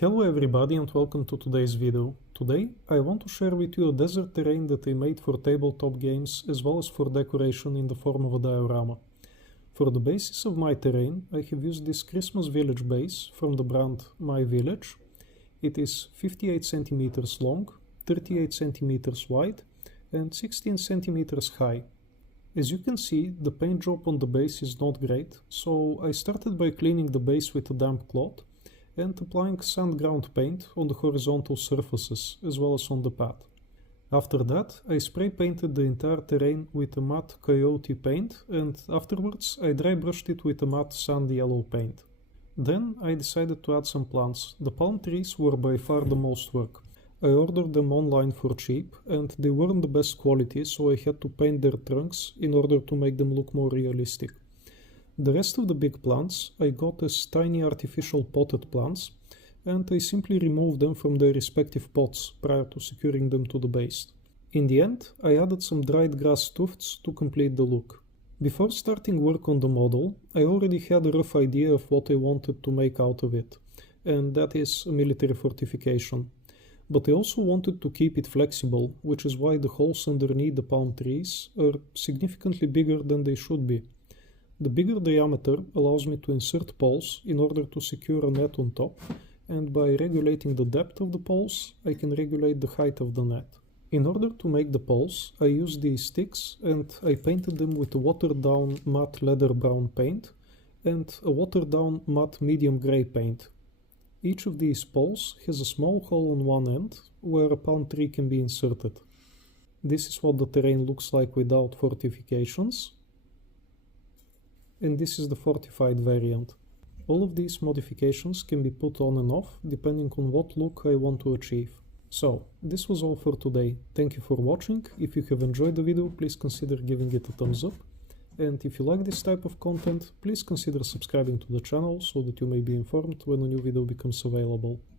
Hello everybody and welcome to today's video. Today I want to share with you a desert terrain that I made for tabletop games as well as for decoration in the form of a diorama. For the basis of my terrain I have used this Christmas village base from the brand My Village. It is 58 centimeters long, 38 centimeters wide and 16 centimeters high. As you can see, the paint job on the base is not great, so I started by cleaning the base with a damp cloth and applying sand ground paint on the horizontal surfaces as well as on the path. After that, I spray painted the entire terrain with a matte coyote paint and afterwards I dry brushed it with a matte sand yellow paint. Then I decided to add some plants. The palm trees were by far the most work. I ordered them online for cheap and they weren't the best quality, so I had to paint their trunks in order to make them look more realistic. The rest of the big plants I got as tiny artificial potted plants and I simply removed them from their respective pots prior to securing them to the base. In the end, I added some dried grass tufts to complete the look. Before starting work on the model, I already had a rough idea of what I wanted to make out of it, and that is a military fortification. But I also wanted to keep it flexible, which is why the holes underneath the palm trees are significantly bigger than they should be. The bigger diameter allows me to insert poles in order to secure a net on top, and by regulating the depth of the poles, I can regulate the height of the net. In order to make the poles, I used these sticks and I painted them with a watered down matte leather brown paint and a watered down matte medium grey paint. Each of these poles has a small hole on one end where a palm tree can be inserted. This is what the terrain looks like without fortifications. And this is the fortified variant. All of these modifications can be put on and off depending on what look I want to achieve. So, this was all for today. Thank you for watching. If you have enjoyed the video, please consider giving it a thumbs up. And if you like this type of content, please consider subscribing to the channel so that you may be informed when a new video becomes available.